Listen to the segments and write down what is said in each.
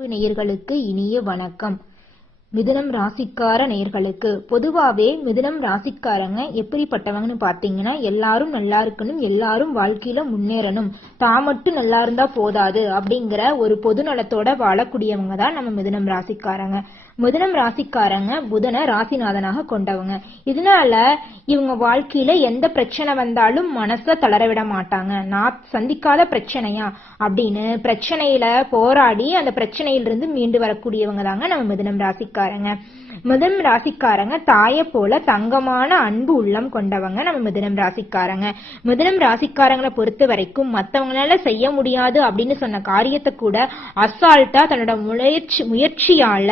அன்பு நேயர்களுக்கு இனிய வணக்கம். மிதுனம் ராசிக்கார நேயர்களுக்கு பொதுவாகவே மிதுனம் ராசிக்காரங்க எப்படிப்பட்டவங்கன்னு பார்த்தீங்கன்னா எல்லாரும் நல்லா இருக்கணும் எல்லாரும் வாழ்க்கையில முன்னேறணும். தான் மட்டும் நல்லா இருந்தா போதாது அப்படிங்கிற ஒரு பொது நலத்தோட வாழக்கூடியவங்க தான் நம்ம மிதுனம் ராசிக்காரங்க. மிதுனம் ராசிக்காரங்க புதனை ராசிநாதனாக கொண்டவங்க. இதனால இவங்க வாழ்க்கையில எந்த பிரச்சனை வந்தாலும் மனச தளர விட மாட்டாங்க. நான் சந்திக்காத பிரச்சனையா? அப்படின்னு பிரச்சனையில போராடி அந்த பிரச்சனையிலிருந்து மீண்டு வரக்கூடியவங்க தாங்க நம்ம மிதனம் ராசிக்காரங்க. மிதனம் ராசிக்காரங்க தாயை போல தங்கமான அன்பு உள்ளம் கொண்டவங்க நம்ம மிதனம் ராசிக்காரங்க. மிதனம் ராசிக்காரங்களை பொறுத்த வரைக்கும் மற்றவங்களால செய்ய முடியாது அப்படின்னு சொன்ன காரியத்தை கூட அசால்ட்டா தன்னோட முயற்சி முயற்சியால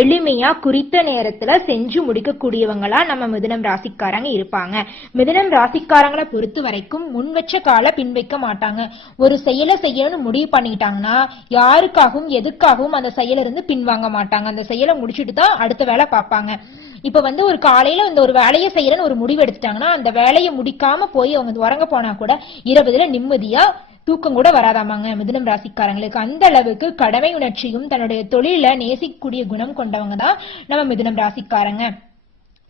எளிமையா குறித்த நேரத்துல செஞ்சு முடிக்கக்கூடியவங்களா நம்ம மிதனம் ராசிக்காரங்க இருப்பாங்க. மிதனம் ராசிக்காரங்களை பொறுத்த வரைக்கும் முன் வச்ச கால பின் வைக்க மாட்டாங்க. ஒரு செயலை செய்யணும்னு முடிவு பண்ணிட்டாங்கன்னா யாருக்காகவும் எதுக்காகவும் அந்த செயல இருந்து பின்வாங்க மாட்டாங்க. அந்த செயலை முடிச்சுட்டு தான் அடுத்த வேலை பார்ப்பாங்க. இப்ப வந்து ஒரு காலையில இந்த ஒரு வேலையை செய்யறன்னு ஒரு முடிவு எடுத்துட்டாங்கன்னா அந்த வேலையை முடிக்காம போய் அவங்க உறங்க போனா கூட இரவுல நிம்மதியா தூக்கம் கூட வராதாமாங்க மிதுனம் ராசிக்காரங்களுக்கு. அந்த அளவுக்கு கடமை உணர்ச்சியும் தன்னுடைய தொழில நேசிக்கக்கூடிய குணம் கொண்டவங்க தான் நம்ம மிதுனம் ராசிக்காரங்க.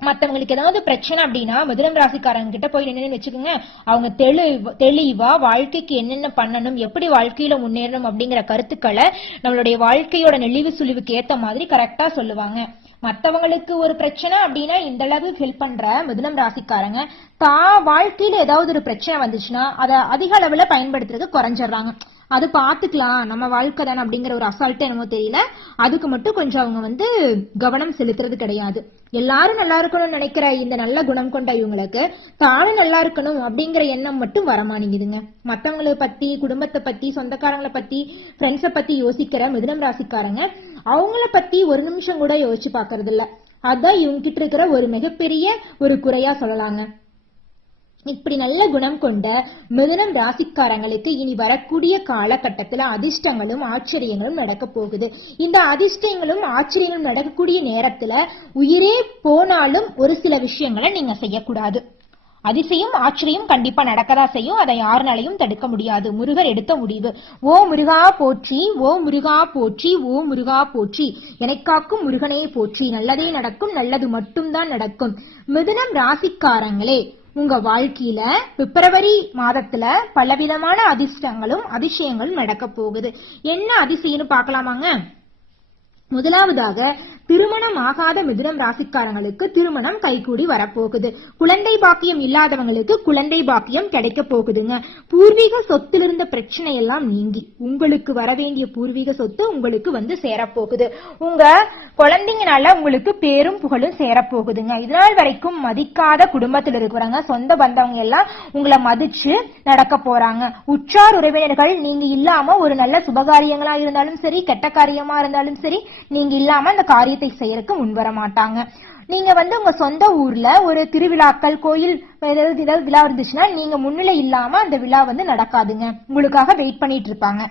மத்தவங்களுக்கு ஏதாவது பிரச்சனை அப்படின்னா மிதுனம் ராசிக்காரங்க கிட்ட போய் நின்னு வச்சுக்கோங்க. அவங்க தெளிவா தெளிவா வாழ்க்கைக்கு என்னென்ன பண்ணணும் எப்படி வாழ்க்கையில முன்னேறணும் அப்படிங்கிற கருத்துக்களை நம்மளுடைய வாழ்க்கையோட நெளிவு சுழிவுக்கு ஏத்த மாதிரி கரெக்டா சொல்லுவாங்க. மற்றவங்களுக்கு ஒரு பிரச்சனை அப்படின்னா இந்த அளவு ஹெல்ப் பண்ற மிதுனம் ராசிக்காரங்க. தான் வாழ்க்கையில ஏதாவது ஒரு பிரச்சனை வந்துச்சுன்னா அதை அதிக அளவுல பயன்படுத்துறது குறைஞ்சிடுறாங்க. அது பாத்துக்கலாம் நம்ம வாழ்க்கை தானே அப்படிங்கிற ஒரு அசால்ட்டு என்னமோ தெரியல. அதுக்கு மட்டும் கொஞ்சம் அவங்க வந்து கவனம் செலுத்துறது கிடையாது. எல்லாரும் நல்லா இருக்கணும்னு நினைக்கிற இந்த நல்ல குணம் கொண்ட இவங்களுக்கு தானும் நல்லா இருக்கணும் அப்படிங்கிற எண்ணம் மட்டும் வரமாட்டேங்குதுங்க மத்தவங்களை பத்தி குடும்பத்தை பத்தி சொந்தக்காரங்களை பத்தி ஃப்ரெண்ட்ஸை பத்தி யோசிக்கிற மிதுனம் ராசிக்காரங்க அவங்கள பத்தி ஒரு நிமிஷம் கூட யோசிச்சு பாக்குறது இல்ல அதான் இவங்க கிட்ட இருக்கிற ஒரு மிகப்பெரிய ஒரு குறையா சொல்லலாங்க. இப்படி நல்ல குணம் கொண்ட மிதுனம் ராசிக்காரங்களுக்கு இனி வரக்கூடிய காலகட்டத்துல அதிர்ஷ்டங்களும் ஆச்சரியங்களும் நடக்க போகுது. இந்த அதிர்ஷ்டங்களும் ஆச்சரியங்களும் நடக்கக்கூடிய நேரத்துல உயிரே போனாலும் ஒரு சில விஷயங்களை நீங்க செய்யக்கூடாது. அதிசயம் ஆச்சரியம் கண்டிப்பா நடக்கதா செய்யும். அதை யாருனாலையும் தடுக்க முடியாது. முருகர் எடுத்த முடிவு. ஓ முருகா போற்றி ஓ முருகா போற்றி ஓ முருகா போற்றி எனக்காக்கும் முருகனே போற்றி நல்லதே நடக்கும் நல்லது மட்டும்தான் நடக்கும். மிதுனம் ராசிக்காரங்களே உங்க வாழ்க்கையில பிப்ரவரி மாதத்துல பலவிதமான அதிர்ஷ்டங்களும் அதிசயங்களும் நடக்க போகுது. என்ன அதிசயம்னு பார்க்கலாமாங்க? முதலாவதாக திருமணம் ஆகாத மிதுனம் ராசிக்காரங்களுக்கு திருமணம் கைகூடி வரப்போகுது. குழந்தை பாக்கியம் இல்லாதவங்களுக்கு குழந்தை பாக்கியம் கிடைக்க போகுதுங்க. பூர்வீக சொத்துல இருந்த பிரச்சனை எல்லாம் நீங்கி உங்களுக்கு வரவேண்டிய பூர்வீக சொத்து உங்களுக்கு வந்து சேரப்போகுது. உங்க குழந்தைங்கனால உங்களுக்கு பேரும் புகழும் சேரப்போகுதுங்க. இதனால் வரைக்கும் மதிக்காத குடும்பத்தில் இருக்கிறவங்க சொந்த பந்தவங்க எல்லாம் உங்களை மதிச்சு நடக்க போறாங்க. உற்றார் உறவினர்கள் நீங்க இல்லாம ஒரு நல்ல சுபகாரியங்களா இருந்தாலும் சரி கெட்ட காரியமா இருந்தாலும் சரி நீங்க இல்லாம அந்த காரியத்தை செய்யறதுக்கு முன்வர மாட்டாங்க நீங்க வந்து உங்க சொந்த ஊர்ல ஒரு திருவிழாக்கள் கோயில் ஏதாவது ஏதாவது விழா இருந்துச்சுன்னா நீங்க முன்னிலை இல்லாம அந்த விழா வந்து நடக்காதுங்க. உங்களுக்காக வெயிட் பண்ணிட்டு இருப்பாங்க.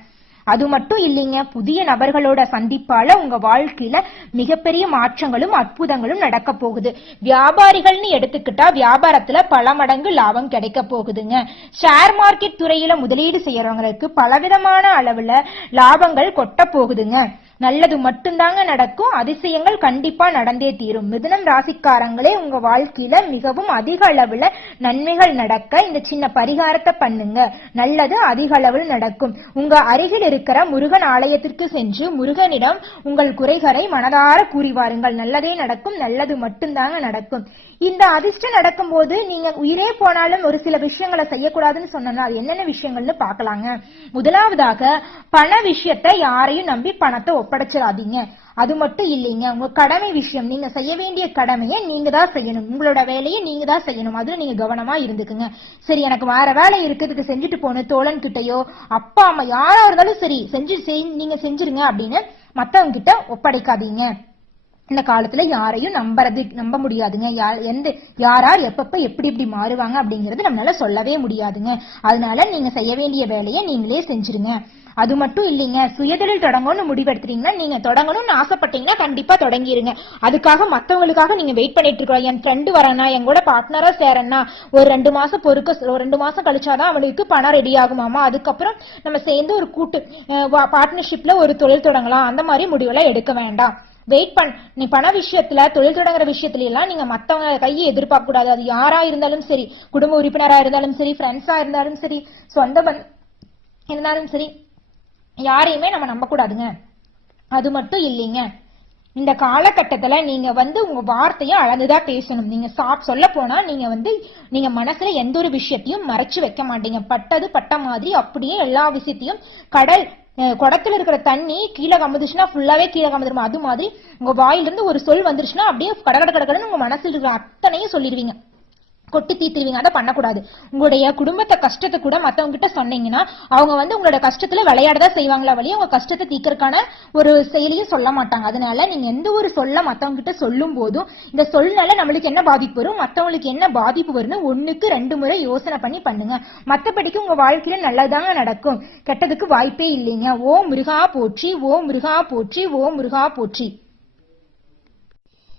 அது மட்டும் இல்லைங்க புதிய நபர்களோட சந்திப்பால உங்க வாழ்க்கையில மிகப்பெரிய மாற்றங்களும் அற்புதங்களும் நடக்க போகுது. வியாபாரிகள்னு எடுத்துக்கிட்டா வியாபாரத்துல பல மடங்கு லாபம் கிடைக்க போகுதுங்க. ஷேர் மார்க்கெட் துறையில முதலீடு செய்யறவங்களுக்கு பலவிதமான அளவுல லாபங்கள் கொட்ட போகுதுங்க. நல்லது மட்டும்தாங்க நடக்கும். அதிசயங்கள் கண்டிப்பா நடந்தே தீரும். மிதுனம் ராசிக்காரங்களே உங்க வாழ்க்கையில மிகவும் அதிக அளவுல நன்மைகள் நடக்க இந்த சின்ன பரிகாரத்தை பண்ணுங்க. நல்லது அதிக அளவில் நடக்கும். உங்க அருகில் இருக்கிற முருகன் ஆலயத்திற்கு சென்று முருகனிடம் உங்கள் குறைகளை மனதார கூறி வாருங்கள். நல்லதே நடக்கும் நல்லது மட்டும்தாங்க நடக்கும். இந்த அதிர்ஷ்டம் நடக்கும்போது நீங்க உயிரே போனாலும் ஒரு சில விஷயங்களை செய்யக்கூடாதுன்னு சொன்னா அது என்னென்ன விஷயங்கள்னு பார்க்கலாங்க. முதலாவதாக பண விஷயத்தை யாரையும் நம்பி பணத்தை ஒப்படைச்சிடாதீங்க. அது மட்டும் இல்லைங்க உங்க கடமை விஷயம். நீங்க செய்ய வேண்டிய கடமையை நீங்க தான் செய்யணும். உங்களோட வேலையை நீங்க தான் செய்யணும். அதுல நீங்க கவனமா இருந்துக்குங்க. சரி எனக்கு வேற வேலை இருக்கிறதுக்கு செஞ்சுட்டு போகணும் தோழன் கிட்டயோ அப்பா அம்மா யாரா இருந்தாலும் சரி செஞ்சு நீங்க செஞ்சிருங்க அப்படின்னு மத்தவங்க கிட்ட ஒப்படைக்காதீங்க. இந்த காலத்துல யாரையும் நம்பறது நம்ப முடியாதுங்க. யார் எந்த யாரார் எப்பப்ப எப்படி எப்படி மாறுவாங்க அப்படிங்கறது நம்மளால சொல்லவே முடியாதுங்க. அதனால நீங்க செய்ய வேண்டிய வேலையை நீங்களே செஞ்சிருங்க. அது மட்டும் இல்லைங்க. சுயதொழில் தொடங்கணும்னு முடிவெடுத்துட்டீங்கன்னா நீங்க தொடங்கணும்னு ஆசைப்பட்டீங்கன்னா கண்டிப்பா தொடங்கிருங்க. அதுக்காக மத்தவங்களுக்காக நீங்க வெயிட் பண்ணிட்டு இருக்கோம் என் ஃப்ரெண்டு வரானா என் கூட பார்ட்னரா சேரனா ஒரு ரெண்டு மாசம் பொறுக்க ஒரு ரெண்டு மாசம் கழிச்சாதான் அவளுக்கு பணம் ரெடி ஆகுமாமா? அதுக்கப்புறம் நம்ம சேர்ந்து ஒரு கூட்டு பார்ட்னர்ஷிப்ல ஒரு தொழில் தொடங்கலாம். அந்த மாதிரி முடிவெல்லாம் எடுக்க வேண்டாம். வெயிட் பண் நீ பண விஷயத்துல தொழில் தொடங்குற விஷயத்துல எல்லாம் நீங்க மத்தவங்க கையை எதிர்பார்க்க கூடாது அது யாரா இருந்தாலும் சரி குடும்ப உறுப்பினரா இருந்தாலும் சரி ஃப்ரெண்ட்ஸா இருந்தாலும் சரி சொந்த பந்த இருந்தாலும் சரி யாரையுமே நம்ம நம்ப கூடாதுங்க அது மட்டும் இல்லைங்க. இந்த காலகட்டத்துல நீங்க வந்து உங்க வார்த்தையை அளந்துதான் பேசணும். நீங்க சாப் சொல்ல போனா நீங்க வந்து நீங்க மனசுல எந்த ஒரு விஷயத்தையும் மறைச்சு வைக்க மாட்டீங்க. பட்டது பட்ட மாதிரி அப்படியே எல்லா விஷயத்தையும் கடல் குடத்துல இருக்கிற தண்ணி கீழே கமுதுச்சுன்னா ஃபுல்லாவே கீழே கமுதுருமா. அது மாதிரி உங்க வாயிலிருந்து ஒரு சொல் வந்துருச்சுன்னா அப்படியே கடகட கடகடன்னு உங்க மனசுல இருக்கிற அத்தனையும் சொல்லிடுவீங்க கொட்டி தீத்துருவீங்க அதை பண்ணக்கூடாது. உங்களுடைய குடும்பத்தை கஷ்டத்தை கூட மற்றவங்க கிட்ட சொன்னீங்கன்னா அவங்க வந்து உங்களோட கஷ்டத்துல விளையாடதான் செய்வாங்களா வழியே அவங்க கஷ்டத்தை தீக்கிறதுக்கான ஒரு செயலியும் சொல்ல மாட்டாங்க. அதனால நீங்க எந்த ஒரு சொல்ல மற்றவங்க கிட்ட சொல்லும் போதும் இந்த சொல்னால நம்மளுக்கு என்ன பாதிப்பு வரும்? மற்றவங்களுக்கு என்ன பாதிப்பு வரும்னு ஒண்ணுக்கு ரெண்டு முறை யோசனை பண்ணி பண்ணுங்க. மற்றபடிக்கு உங்க வாழ்க்கையில நல்லதாங்க நடக்கும். கெட்டதுக்கு வாய்ப்பே இல்லைங்க. ஓ முருகா போற்றி ஓ முருகா போற்றி ஓ முருகா போற்றி.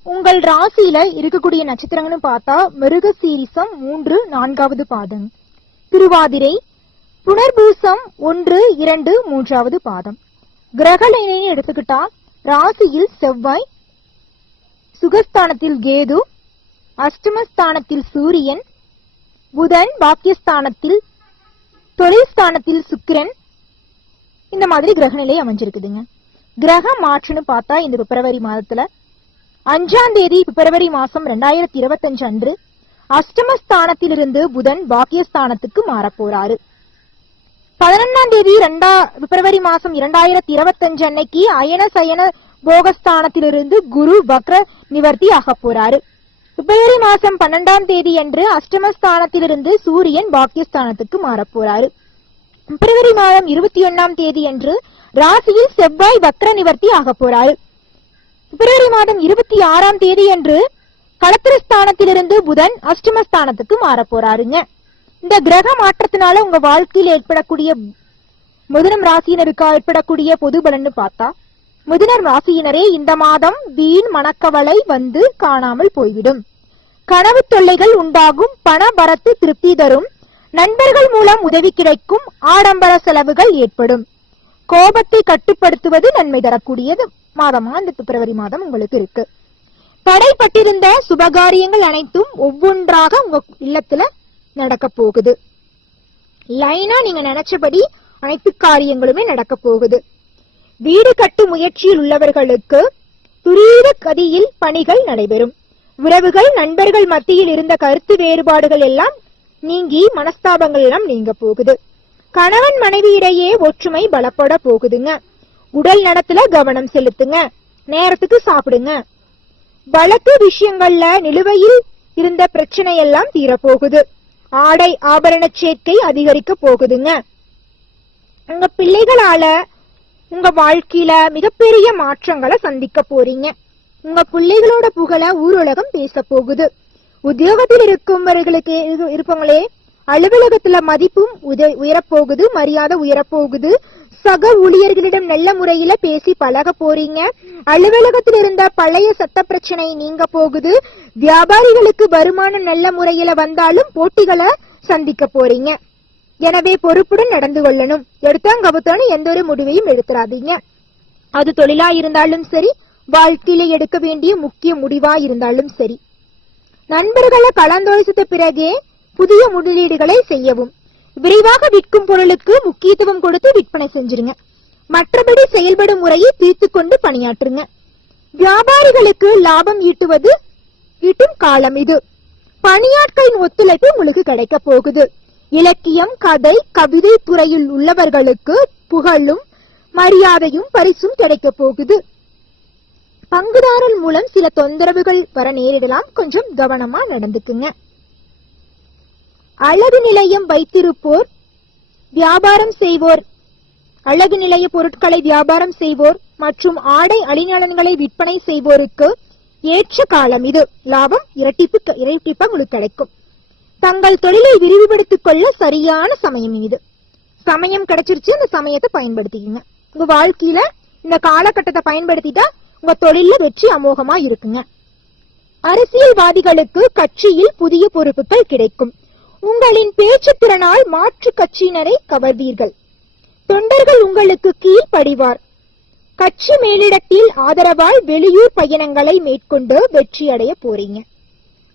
உங்கள் ராசியில இருக்கக்கூடிய நட்சத்திரங்கள்னு பார்த்தா மிருக சீரிசம் மூன்று நான்காவது பாதம். திருவாதிரை புனர்பூசம் ஒன்று இரண்டு மூன்றாவது பாதம். கிரகநிலையை எடுத்துக்கிட்டா ராசியில் செவ்வாய் சுகஸ்தானத்தில் கேது அஷ்டமஸ்தானத்தில் சூரியன் புதன் பாக்கியஸ்தானத்தில் தொழில்ஸ்தானத்தில் சுக்கிரன். இந்த மாதிரி கிரகநிலை அமைஞ்சிருக்குதுங்க. கிரக மாற்றுன்னு பார்த்தா இந்த பிப்ரவரி மாதத்துல அஞ்சாம் தேதி பிப்ரவரி மாசம் ரெண்டாயிரத்தி இருபத்தஞ்சு அன்று அஷ்டமஸ்தானத்திலிருந்து புதன் பாக்கியஸ்தானத்துக்கு மாறப் போறாரு பதினொன்னாம் தேதி ரெண்டா பிப்ரவரி மாசம் இரண்டாயிரத்தி இருபத்தஞ்சு அன்னைக்கு அயன சயன போகஸ்தானத்திலிருந்து குரு வக்ர நிவர்த்தி ஆகப் போறாரு. பிப்ரவரி மாசம் பன்னெண்டாம் தேதி அன்று அஷ்டமஸ்தானத்திலிருந்து சூரியன் பாக்கியஸ்தானத்துக்கு மாறப்போறாரு பிப்ரவரி மாதம் இருபத்தி ஒன்னாம் தேதி அன்று ராசியில் செவ்வாய் வக்ர நிவர்த்தி ஆக போறாரு. பிப்ரவரி மாதம் இருபத்தி ஆறாம் தேதி அன்று களத்திரஸ்தானத்திலிருந்து புதன் அஷ்டமஸ்தானத்துக்கு மாறப் போறாருங்க. இந்த கிரக மாற்றத்தினால உங்க வாழ்க்கையில் ஏற்படக்கூடிய முதனம் ராசியினருக்கு ஏற்படக்கூடிய பொது பலன்னு பார்த்தா மிதுனம் ராசியினரே இந்த மாதம் வீண் மனக்கவலை வந்து காணாமல் போய்விடும். கனவு தொல்லைகள் உண்டாகும் பண வரத்து திருப்தி தரும் நண்பர்கள் மூலம் உதவி கிடைக்கும் ஆடம்பர செலவுகள் ஏற்படும். கோபத்தை கட்டுப்படுத்துவது நன்மை தரக்கூடியது. மாதமா இந்த பிப்ரவரி மாதம் உங்களுக்கு இருக்கு. தடைப்பட்டிருந்த சுபகாரியங்கள் அனைத்தும் ஒவ்வொன்றாக உங்க இல்லத்துல நடக்க போகுது. லைனா நீங்க நினைச்சபடி அனைத்து காரியங்களுமே நடக்க போகுது. வீடு கட்டும் முயற்சியில் உள்ளவர்களுக்கு துரித கதியில் பணிகள் நடைபெறும். உறவுகள் நண்பர்கள் மத்தியில் இருந்த கருத்து வேறுபாடுகள் எல்லாம் நீங்கி மனஸ்தாபங்கள் எல்லாம் நீங்க போகுது. கணவன் மனைவி இடையே ஒற்றுமை பலப்பட போகுதுங்க. உடல் நலத்துல கவனம் செலுத்துங்க. நேரத்துக்கு சாப்பிடுங்க. வழக்கு விஷயங்கள்ல நிலுவையில் இருந்த பிரச்சனை எல்லாம் தீரப்போகுது. ஆடை ஆபரண சேர்க்கை அதிகரிக்க போகுதுங்க. உங்க பிள்ளைகளால உங்க வாழ்க்கையில மிகப்பெரிய மாற்றங்களை சந்திக்க போறீங்க. உங்க பிள்ளைகளோட புகழ ஊருலகம் பேச போகுது உத்தியோகத்தில் இருக்கும்பவர்களுக்கு இருப்பவங்களே அலுவலகத்துல மதிப்பும் உத- உயரப்போகுது மரியாதை உயரப்போகுது சக ஊழியர்களிடம் நல்ல முறையில பேசி பழக போறீங்க. அலுவலகத்தில் இருந்த பழைய சட்ட பிரச்சனை நீங்க போகுது. வியாபாரிகளுக்கு வருமானம் நல்ல முறையில வந்தாலும் போட்டிகளை சந்திக்க போறீங்க. எனவே பொறுப்புடன் நடந்து கொள்ளணும். எடுத்தாங்கவுத்தானு எந்த ஒரு முடிவையும் எடுத்துறாதீங்க. அது தொழிலா இருந்தாலும் சரி வாழ்க்கையில எடுக்க வேண்டிய முக்கிய முடிவா இருந்தாலும் சரி. நண்பர்களை கலந்தோசித்த பிறகே புதிய முதலீடுகளை செய்யவும். விரைவாக விற்கும் பொருளுக்கு முக்கியத்துவம் கொடுத்து விற்பனை செஞ்சிருங்க. மற்றபடி செயல்படும் முறையை தீர்த்து கொண்டு பணியாற்றுங்க. வியாபாரிகளுக்கு லாபம் ஈட்டுவது ஈட்டும் காலம் இது. பணியாட்களின் ஒத்துழைப்பு உங்களுக்கு கிடைக்க போகுது. இலக்கியம் கதை கவிதை துறையில் உள்ளவர்களுக்கு புகழும் மரியாதையும் பரிசும் கிடைக்க போகுது. பங்குதாரர் மூலம் சில தொந்தரவுகள் வர நேரிடலாம். கொஞ்சம் கவனமா நடந்துக்குங்க. அழகு நிலையம் வைத்திருப்போர் வியாபாரம் செய்வோர். அழகு நிலைய பொருட்களை வியாபாரம் செய்வோர் மற்றும் ஆடை அணிநலன்களை விற்பனை செய்வோருக்கு ஏற்ற காலம் இது. லாபம் இரட்டிப்பு இரட்டிப்பா உங்களுக்கு கிடைக்கும் தங்கள் தொழிலை விரிவுபடுத்திக் கொள்ள சரியான சமயம் இது. சமயம் கிடைச்சிருச்சு அந்த சமயத்தை பயன்படுத்திக்கங்க. உங்க வாழ்க்கையில இந்த காலகட்டத்தை பயன்படுத்திட்டா உங்க தொழில வெற்றி அமோகமா இருக்குங்க. அரசியல்வாதிகளுக்கு கட்சியில் புதிய பொறுப்புகள் கிடைக்கும். உங்களின் பேச்சு திறனால் மாற்று கட்சியினரை கவர்வீர்கள். தொண்டர்கள் உங்களுக்கு கீழ்ப்படிவார். கட்சி மேலிடத்தில் ஆதரவால் வெளியூர் பயணங்களை மேற்கொண்டு வெற்றி அடைய போறீங்க.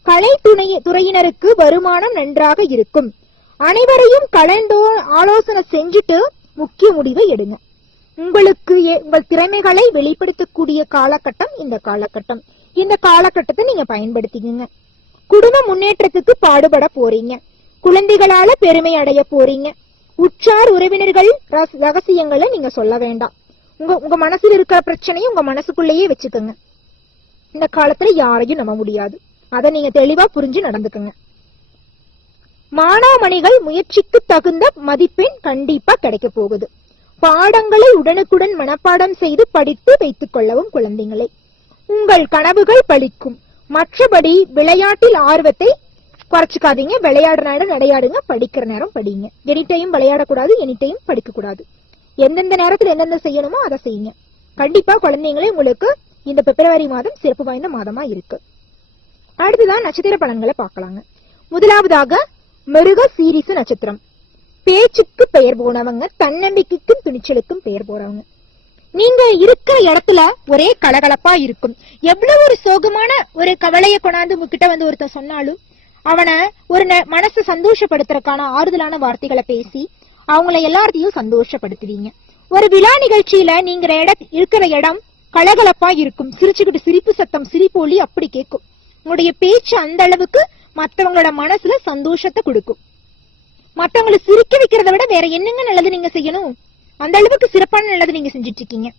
கலை துணை துறையினருக்கு வருமானம் நன்றாக இருக்கும். அனைவரையும் கலந்து ஆலோசனை செஞ்சுட்டு முக்கிய முடிவை எடுங்க. உங்களுக்கு உங்கள் திறமைகளை வெளிப்படுத்தக்கூடிய காலகட்டம் இந்த காலகட்டம். இந்த காலகட்டத்தை நீங்க பயன்படுத்திக்கங்க. குடும்ப முன்னேற்றத்துக்கு பாடுபட போறீங்க. குழந்தைகளால பெருமை அடைய போறீங்க. உற்றார் உறவினர்கள் ரகசியங்களை நீங்க சொல்ல வேண்டாம். உங்க உங்க மனசுல இருக்கிற பிரச்சனையை உங்க மனசுக்குள்ளேயே வச்சுக்கோங்க. இந்த காலத்துல யாரையும் நம்ப முடியாது. அதை நீங்க தெளிவா புரிஞ்சு நடந்துக்குங்க. மானாமணிகள் முயற்சிக்கு தகுந்த மதிப்பெண் கண்டிப்பா கிடைக்க போகுது. பாடங்களை உடனுக்குடன் மனப்பாடம் செய்து படித்து வைத்துக் கொள்ளவும் குழந்தைகளை உங்கள் கனவுகள் பலிக்கும் மற்றபடி விளையாட்டில் ஆர்வத்தை குறைச்சிக்காதீங்க விளையாடுற நேரம் விளையாடுங்க படிக்கிற நேரம் படிங்க. எனி டைம் விளையாடக்கூடாது எனி டைம் படிக்க கூடாது எந்தெந்த நேரத்தில் என்னென்ன செய்யணுமோ அதை செய்யுங்க. கண்டிப்பா குழந்தைங்களே உங்களுக்கு இந்த பிப்ரவரி மாதம் சிறப்பு வாய்ந்த மாதமா இருக்கு. அடுத்துதான் நட்சத்திர பலன்களை பார்க்கலாங்க. முதலாவதாக மிருக சீரிச நட்சத்திரம். பேச்சுக்கு பெயர் போனவங்க தன்னம்பிக்கைக்கும் துணிச்சலுக்கும் பெயர் போறவங்க. நீங்க இருக்கிற இடத்துல ஒரே கலகலப்பா இருக்கும். எவ்வளவு ஒரு சோகமான ஒரு கவலையை கொண்டாந்து உங்ககிட்ட வந்து ஒருத்தர் சொன்னாலும் அவனை ஒரு ந- சந்தோஷப்படுத்துறதுக்கான ஆறுதலான வார்த்தைகளை பேசி அவங்கள எல்லாத்தையும் சந்தோஷப்படுத்துவீங்க. ஒரு விழா நிகழ்ச்சியில நீங்க இட இருக்கிற இடம் கலகலப்பா இருக்கும். சிரிச்சுக்கிட்டு சிரிப்பு சத்தம் சிரிப்பொலி அப்படி கேட்கும். உங்களுடைய பேச்சு அந்த அளவுக்கு மத்தவங்களோட மனசுல சந்தோஷத்தை கொடுக்கும். மத்தவங்களை சிரிக்க வைக்கிறத விட வேற என்னங்க நல்லது நீங்க செய்யணும்? அந்த அளவுக்கு சிறப்பான நல்லது நீங்க செஞ்சுட்டு இருக்கீங்க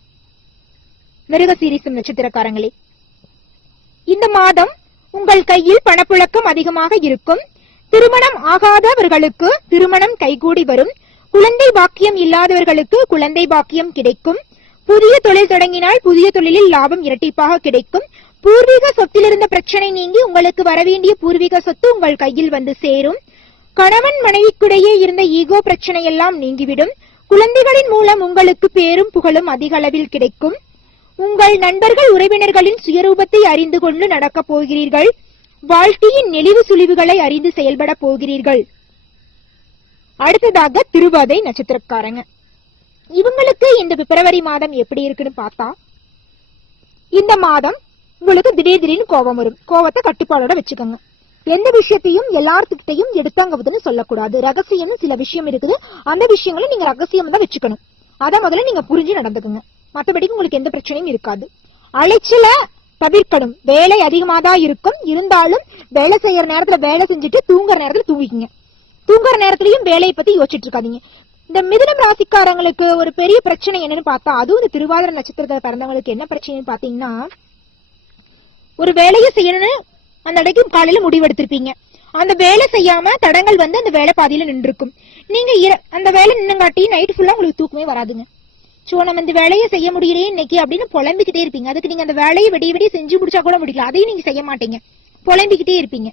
மிருக சீரிசம் நட்சத்திரக்காரங்களே இந்த மாதம் உங்கள் கையில் பணப்புழக்கம் அதிகமாக இருக்கும். திருமணம் ஆகாதவர்களுக்கு திருமணம் கைகூடி வரும். குழந்தை பாக்கியம் இல்லாதவர்களுக்கு குழந்தை பாக்கியம் கிடைக்கும். புதிய தொழில் தொடங்கினால் புதிய தொழிலில் லாபம் இரட்டிப்பாக கிடைக்கும். பூர்வீக சொத்தில் இருந்த பிரச்சனை நீங்கி உங்களுக்கு வரவேண்டிய பூர்வீக சொத்து உங்கள் கையில் வந்து சேரும். கணவன் மனைவிக்குடையே இருந்த ஈகோ பிரச்சனை எல்லாம் நீங்கிவிடும். குழந்தைகளின் மூலம் உங்களுக்கு பேரும் புகழும் அதிக அளவில் கிடைக்கும். உங்கள் நண்பர்கள் உறவினர்களின் சுயரூபத்தை அறிந்து கொண்டு நடக்கப் போகிறீர்கள். வாழ்க்கையின் நெளிவு சுழிவுகளை அறிந்து செயல்பட போகிறீர்கள். அடுத்ததாக திருவாதை நட்சத்திரக்காரங்க. இவங்களுக்கு இந்த பிப்ரவரி மாதம் எப்படி இருக்குன்னு பார்த்தா இந்த மாதம் உங்களுக்கு திடீர் திடீர்னு கோபம் வரும். கோவத்தை கட்டுப்பாடோட வச்சுக்கோங்க. எந்த விஷயத்தையும் எல்லார்த்துக்கிட்டையும் எடுத்தாங்கவுதுன்னு சொல்லக்கூடாது. ரகசியம்னு சில விஷயம் இருக்குது. அந்த விஷயங்களை நீங்க ரகசியம் தான் வச்சுக்கணும். அதை முதல்ல நீங்க புரிஞ்சு நடந்துக்குங்க. மற்றபடிக்கு உங்களுக்கு எந்த பிரச்சனையும் இருக்காது. அலைச்சல தவிர்க்கணும். வேலை அதிகமாக தான் இருக்கும். இருந்தாலும் வேலை செய்யற நேரத்துல வேலை செஞ்சுட்டு தூங்குற நேரத்துல தூங்கிக்கங்க. தூங்குற நேரத்திலையும் வேலையை பத்தி யோசிச்சுட்டு இருக்காதீங்க. இந்த மிதுனம் ராசிக்காரங்களுக்கு ஒரு பெரிய பிரச்சனை என்னன்னு பார்த்தா அதுவும் இந்த திருவாதிர நட்சத்திரத்தை பிறந்தவங்களுக்கு என்ன பிரச்சனைன்னு பாத்தீங்கன்னா ஒரு வேலையை செய்யணும்னு அந்த அன்னைக்கு காலையில முடிவெடுத்திருப்பீங்க அந்த வேலை செய்யாம தடங்கள் வந்து அந்த வேலை பாதியில நின்றுருக்கும். நீங்க இர- அந்த வேலை நின்னுங்காட்டி நைட் ஃபுல்லா உங்களுக்கு தூக்கமே வராதுங்க. சோ நம்ம இந்த வேலையை செய்ய முடியலையே இன்னைக்கு அப்படின்னு புலம்பிக்கிட்டே இருப்பீங்க. அதுக்கு நீங்க அந்த வேலையை விடிய விடிய செஞ்சு முடிச்சா கூட முடியல. அதையும் நீங்க செய்ய மாட்டீங்க. புலம்பிக்கிட்டே இருப்பீங்க.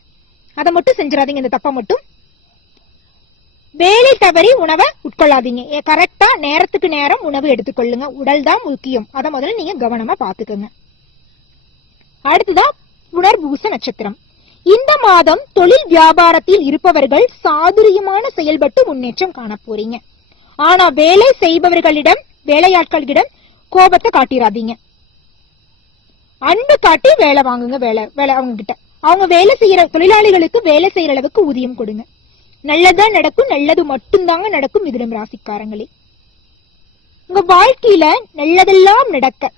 அதை மட்டும் செஞ்சிடாதீங்க. இந்த தப்பை மட்டும். வேலை தவறி உணவை உட்கொள்ளாதீங்க. கரெக்டா நேரத்துக்கு நேரம் உணவு எடுத்துக்கொள்ளுங்க. உடல் தான் முக்கியம். அதை முதல்ல நீங்க கவனமா பாத்துக்கோங்க அடுத்துதான் புனர்பூச நட்சத்திரம். இந்த மாதம் தொழில் வியாபாரத்தில் இருப்பவர்கள் சாதுரியமான செயல்பட்டு முன்னேற்றம் காண போறீங்க ஆனா வேலை செய்பவர்களிடம் வேலையாட்களிடம் கோபத்தை காட்டிராதீங்க. அன்பு காட்டி வேலை வாங்குங்க வேலை வேலை அவங்க கிட்ட அவங்க வேலை செய்யற தொழிலாளிகளுக்கு வேலை செய்யற அளவுக்கு ஊதியம் கொடுங்க. நல்லதா நடக்கும் நல்லது மட்டும்தாங்க நடக்கும் மிதுனம் ராசிக்காரங்களே. உங்க வாழ்க்கையில நல்லதெல்லாம் நடக்க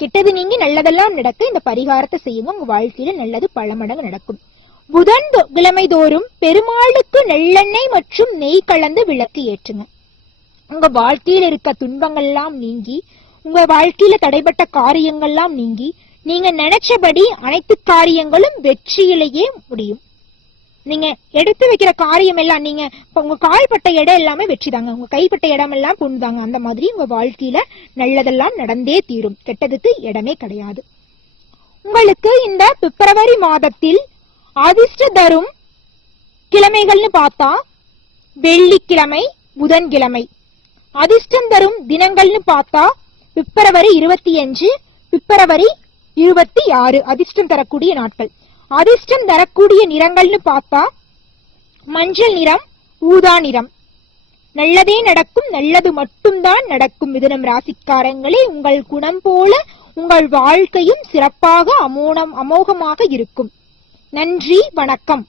கெட்டது நீங்கி நல்லதெல்லாம் நடக்க இந்த பரிகாரத்தை செய்யுங்க. உங்க வாழ்க்கையில நல்லது பல மடங்கு நடக்கும். புதன் கிழமை தோறும் பெருமாளுக்கு நல்லெண்ணெய் மற்றும் நெய் கலந்து விளக்கு ஏற்றுங்க. உங்க வாழ்க்கையில இருக்க துன்பங்கள்லாம் நீங்கி உங்க வாழ்க்கையில தடைப்பட்ட காரியங்கள்லாம் நீங்கி நீங்க நினைச்சபடி அனைத்து காரியங்களும் வெற்றியிலேயே முடியும். நீங்க எடுத்து வைக்கிற காரியம் எல்லாம் நீங்க உங்க கால்பட்ட இடம் எல்லாமே வெற்றிதாங்க உங்க கைப்பட்ட இடம் எல்லாம் பொண்ணுதாங்க அந்த மாதிரி உங்க வாழ்க்கையில நல்லதெல்லாம் நடந்தே தீரும். கெட்டதுக்கு இடமே கிடையாது. உங்களுக்கு இந்த பிப்ரவரி மாதத்தில் அதிர்ஷ்ட தரும் கிழமைகள்னு பார்த்தா வெள்ளிக்கிழமை புதன்கிழமை. அதிர்ஷ்டம் தரும் தினங்கள்னு பார்த்தா பிப்ரவரி இருபத்தி அஞ்சு பிப்ரவரி இருபத்தி ஆறு அதிர்ஷ்டம் தரக்கூடிய நாட்கள். அதிர்ஷ்டம் தரக்கூடிய நிறங்கள்னு பார்த்தா மஞ்சள் நிறம் ஊதா நிறம். நல்லதே நடக்கும் நல்லது மட்டும்தான் நடக்கும் மிதுனம் ராசிக்காரங்களே. உங்கள் குணம் போல உங்கள் வாழ்க்கையும் சிறப்பாக அமோனம் அமோகமாக இருக்கும். நன்றி வணக்கம்.